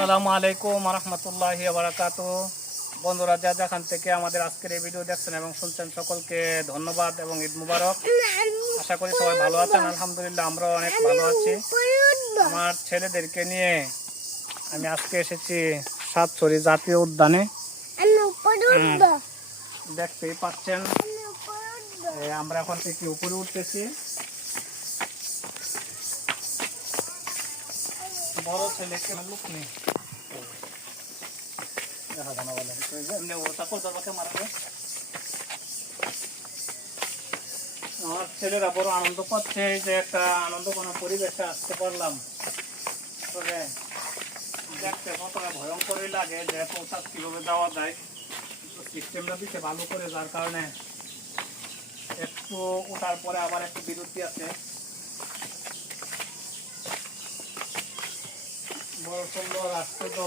আসসালামু আলাইকুম রহমতুল্লাহি বারাকাতুহু। বন্ধুরা যা যেখান থেকে আমাদের আজকের এই ভিডিও দেখছেন এবং শুনছেন সকলকে ধন্যবাদ এবং ঈদ মুবারক। আশা করি সবাই ভালো আছেন। আলহামদুলিল্লাহ আমরাও অনেক ভালো আছি। আমার ছেলেদেরকে নিয়ে আমি আজকে এসেছি সাতছড়ি জাতীয় উদ্যানে। দেখতেই পাচ্ছেন আমরা এখন থেকে উপরে উঠতেছি। বড় ছেলেকে লোক নেই, আমার ছেলেরা বড় আনন্দ পাচ্ছে যে একটা আনন্দঘন পরিবেশে আসতে পারলাম। তবে দেখতে প্রথমে ভয়ঙ্করই লাগে যে পৌঁছাত কিভাবে যাওয়া যায়, সিস্টেমটা দিতে ভালো করে, যার কারণে একটু ওঠার পরে আবার একটু বিরতি আছে। বড় সুন্দর আশ্চর্য